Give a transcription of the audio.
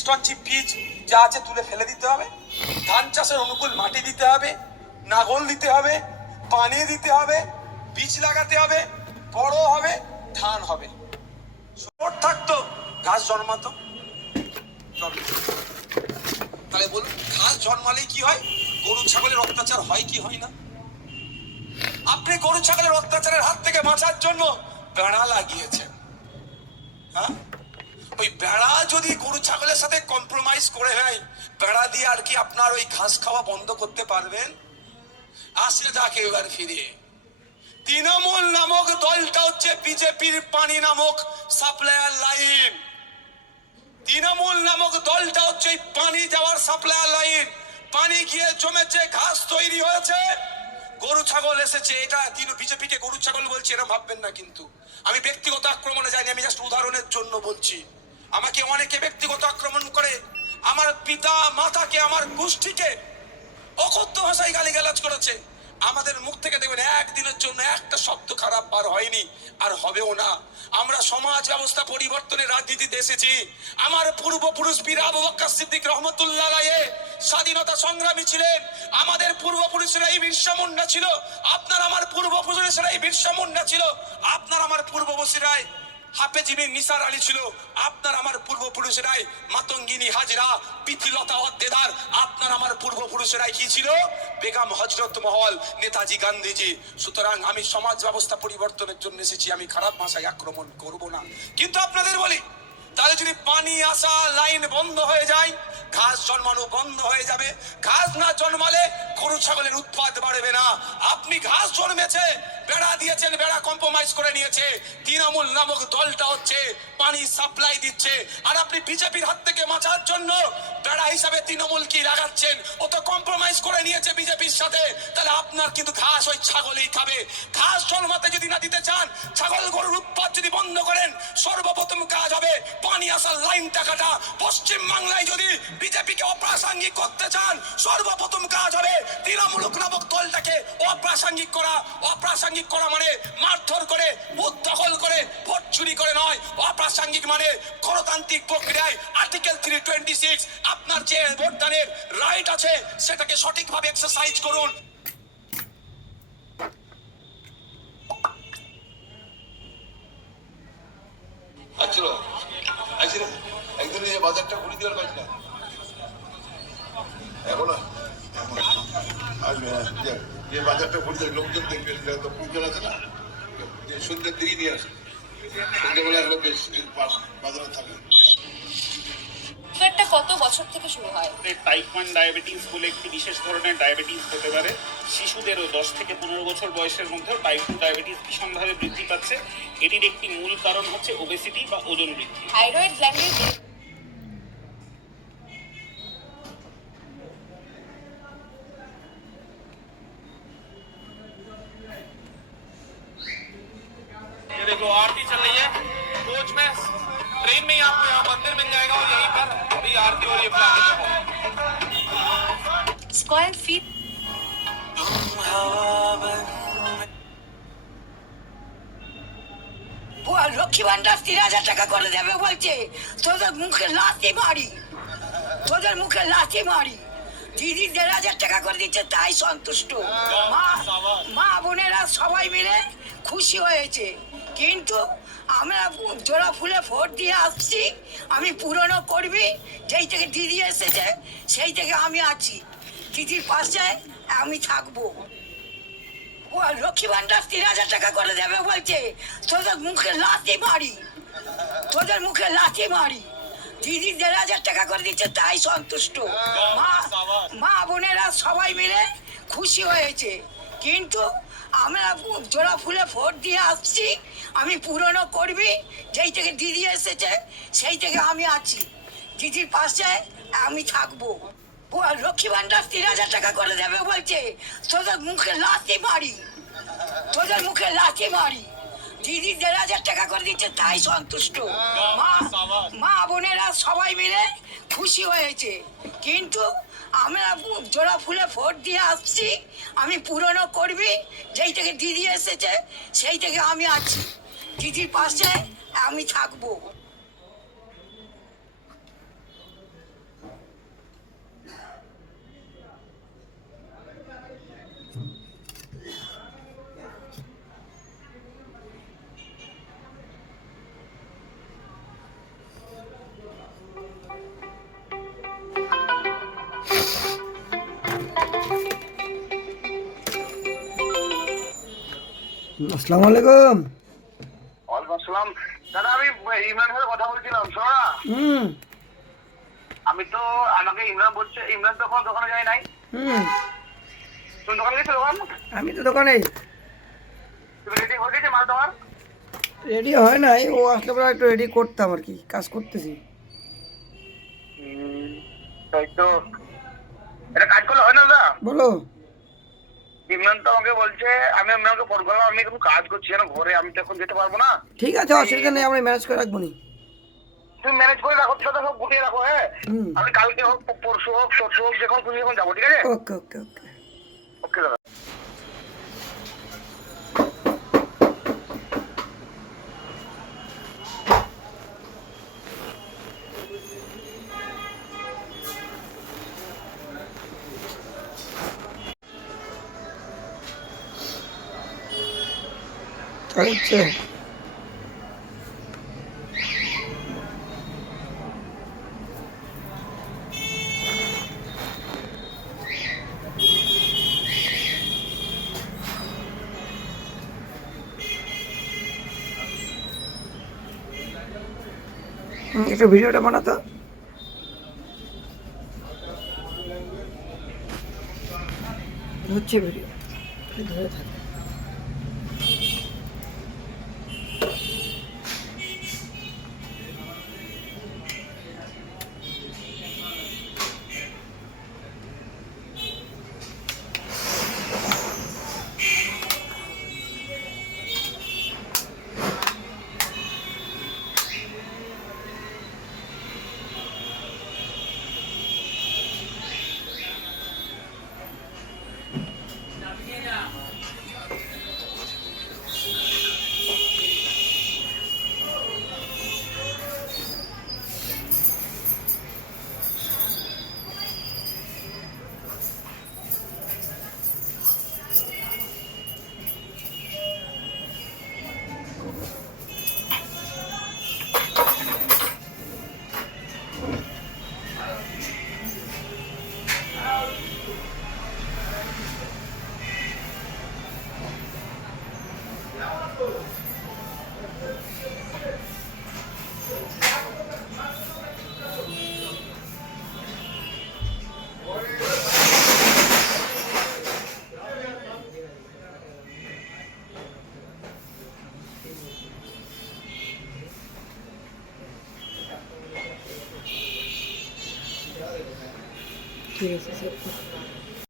স্টনচিপ বীজ যা আছে তুলে ফেলে দিতে হবে, ধান চাষের অনুকূল মাটি দিতে হবে, নাগল দিতে হবে, পানি দিতে হবে, বীজ লাগাতে হবে, বড় হবে, ধান হবে। শোর থাকতো, ঘাস জন্মাতো। তাহলে বলুন, ঘাস জন্মালে কি হয়? গরু ছাগলের অত্যাচার হয় কি হয় না? আপনি গরু ছাগলের অত্যাচারের হাত থেকে বাঁচার জন্য বেড়া লাগিয়েছেন। হ্যাঁ, ওই বেড়া যদি গরু ছাগলের সাথে কম্প্রোমাইজ করে নেয়, বেড়া দিয়ে আর কি আপনার ওই ঘাস খাওয়া বন্ধ করতে পারবেন? আসে যাকে এবার ফিরে, তৃণমূল নামক দলটা হচ্ছে বিজেপির পানি নামক সাপ্লায়ার লাইন। তৃণমূল নামক দলটা হচ্ছে পানি যাওয়ার সাপ্লায়ার লাইন। পানি গিয়ে জমেছে, ঘাস তৈরি হয়েছে, গরু ছাগল এসেছে। এটা বিজেপিকে গরু ছাগল বলছি এরকম ভাববেন না, কিন্তু আমি ব্যক্তিগত আক্রমণে যাইনি, আমি জাস্ট উদাহরণের জন্য বলছি। আমাকে অনেকে ব্যক্তিগত আক্রমণ করে, আমার পিতা মাতাকে, আমার গোষ্ঠীকে অকথ্য ভাষায় গালিগালাজ করেছে। আমাদের মুখ থেকে দেখবেন একদিনের জন্য একটা শব্দ খারাপ বার হয়নি, আর হবেও না। আমরা সমাজ ব্যবস্থা পরিবর্তনের রাজনীতিতে এসেছি। আমার পূর্বপুরুষ বীর আবু বকর সিদ্দিক রহমতুল্লাহ আলাইহি স্বাধীনতা সংগ্রামী ছিলেন। আমাদের পূর্বপুরুষেরা এই বিরসা মুন্ডা ছিল। আপনার আমার পূর্বপুরুষেরা এই বিরসা মুন্ডা ছিল। আপনার আমার পূর্বপুরুষেরাই হাফেজিবি নিসার আলী ছিল। আপনার আমার পূর্বপুরুষেরাই মাতঙ্গিনী হাজরা, পিথিলতা ওয়াদ্দেদার। আপনার আমার পূর্বপুরুষেরাই কি ছিল? বেগম হজরত মহল, নেতাজি গান্ধীজি। সুতরাং আমি সমাজ ব্যবস্থা পরিবর্তনের জন্য এসেছি, আমি খারাপ ভাষায় আক্রমণ করব না। কিন্তু আপনাদের বলি, তাহলে যদি পানি আসা লাইন বন্ধ হয়ে যায়, ঘাস জন্মানো বন্ধ হয়ে যাবে। ঘাস না জন্মালে গরু ছাগলের উৎপাদ বাড়বে না। আপনি ঘাস জন্মেছে, বেড়া দিয়েছেন, বেড়া কম্প্রোমাইজ করে নিয়েছে। তৃণমূল নামক দলটা হচ্ছে পানি সাপ্লাই দিচ্ছে, আর আপনি বিজেপির হাত থেকে বাঁচার জন্য বেড়া হিসাবে তৃণমূল কি লাগাচ্ছেন? ও তো কম্প্রোমাইজ করে নিয়েছে বিজেপির সাথে। তাহলে আপনার কিন্তু ঘাস ওই ছাগলই খাবে। ঘাস জন্মাতে যদি না দিতে চান, ছাগল গরুর উৎপাদ যদি বন্ধ করেন, সর্বপ্রথম কাজ হবে পানি আসার লাইনটা কাটা। পশ্চিম বাংলায় যদি বিজেপিকে অপ্রাসঙ্গিক করতে চান, সর্বপ্রথম কাজ হবে তৃণমূল নামক দলটাকে অপ্রাসঙ্গিক করা। অপ্রাসঙ্গিক করা মানে মারধর করে, বুথ দখল করে, ভোট চুরি করে নয়। অপ্রাসঙ্গিক মানে গণতান্ত্রিক প্রক্রিয়ায় আর্টিকেল 326 আপনার যে ভোটদানের রাইট আছে সেটাকে সঠিকভাবে এক্সারসাইজ করুন। একদিন এই বাজারটা ঘুরে দেওয়ার কাজ না এখন যে বাজারটা ঘুরে দেয়, লোকজন দেখবে তো পূজন আছে না, সন্ধ্যের দিকেই নিয়ে আসে। সন্ধ্যেবেলা লোক বাজারে থাকে। সুগারটা কত বছর থেকে শুরু হয়? টাইপ 1 ডায়াবেটিস বলে একটি বিশেষ ধরনের ডায়াবেটিস হতে পারে। শিশুদেরও 10 থেকে 15 বছর বয়সের মধ্যে টাইপ 2 ডায়াবেটিস ভীষণভাবে বৃদ্ধি পাচ্ছে। এটির একটি মূল কারণ হচ্ছে ওবেসিটি বা ওজন বৃদ্ধি। থাইরয়েড গ্ল্যান্ডের देखो आरती चल रही है कोच में, ट्रेन में ही आपको यहाँ मंदिर मिल जाएगा और यहीं पर अभी आरती हो रही है flower square feet Lakshmi Bhandar 3000 টাকা করে দেবে বলছে। তোদের মুখে লাথি মারি, তোদের মুখে লাথি মারি। দিদি 1500 টাকা করে দিচ্ছে, তাই সন্তুষ্ট। মা বোনেরা সবাই মিলে খুশি হয়েছে। কিন্তু আমরা জোড়া ফুলে ভোট দিয়ে আসছি। আমি পুরনো কর্মী, যেই থেকে দিদি এসেছে সেই থেকে আমি আছি। দিদির পাশে আমি থাকবো। লক্ষ্মী ভান্ডার 3000 টাকা করে দেবে বলছে। তোদের মুখে লাথি মারি, তোদের মুখে লাথি মারি। দিদি 1500 টাকা করে দিচ্ছে, তাই সন্তুষ্ট। মা বোনেরা সবাই মিলে খুশি হয়েছে। কিন্তু আমরা জোড়া ফুলে ভোট দিয়ে আসছি। আমি পুরনো কর্মী, যেই থেকে দিদি এসেছে সেই থেকে আমি আছি। দিদির পাশে আমি থাকবো। লক্ষ্মী ভান্ডার 3000 টাকা করে দেবে বলছে। তোদের মুখে লাথি মারি, তোদের মুখে লাথি মারি। দিদি 1500 টাকা করে দিচ্ছে, তাই সন্তুষ্ট। মা বোনেরা সবাই মিলে খুশি হয়েছে। কিন্তু আমরা জোড়া ফুলে ভোট দিয়ে আসছি। আমি পুরনো কর্মী, যেই থেকে দিদি এসেছে সেই থেকে আমি আছি। দিদির পাশে আমি থাকবো। আসসালামু আলাইকুম। ওয়ালাইকুম আসসালাম। দাদা আমি ইমরানের সাথে কথা বলছিলাম, শোনো না। হুম আমি তো, আমাকে ইমরান বলছে, ইমরান তো এখন দোকানে যায় নাই। হুম তুমি দোকানে গেছো? দোকান আমি তো দোকানে তুমি রেডি হয়ে গেছে মাল তোমার? রেডি হয় নাই, ও আসলে পরে একটু রেডি করতাম আর কি, কাজ করতেছি। তাই তো, এটা কাজ করলে হয় না দাদা? বলো। ইমরান তো আমাকে বলছে, আমি ইমরানকে ফোন করলাম, আমি এখন কাজ করছি না ঘরে, আমি তো এখন যেতে পারবো না। ঠিক আছে, অসুবিধা নেই, আমরা ম্যানেজ করে রাখবো নি। তুমি ম্যানেজ করে রাখো, দাদা সব গুটিয়ে রাখো। হ্যাঁ, হুম আমি কালকে হোক, পরশু হোক, তরশু হোক, যখন তুমি যখন যাবো, ঠিক আছে? ওকে ওকে ওকে। ওকে দাদা। আচ্ছা একটু ভিডিওটা বানাতো। হচ্ছে ভিডিও ধরে থাকে। ঠিক আছে, সেভ কর।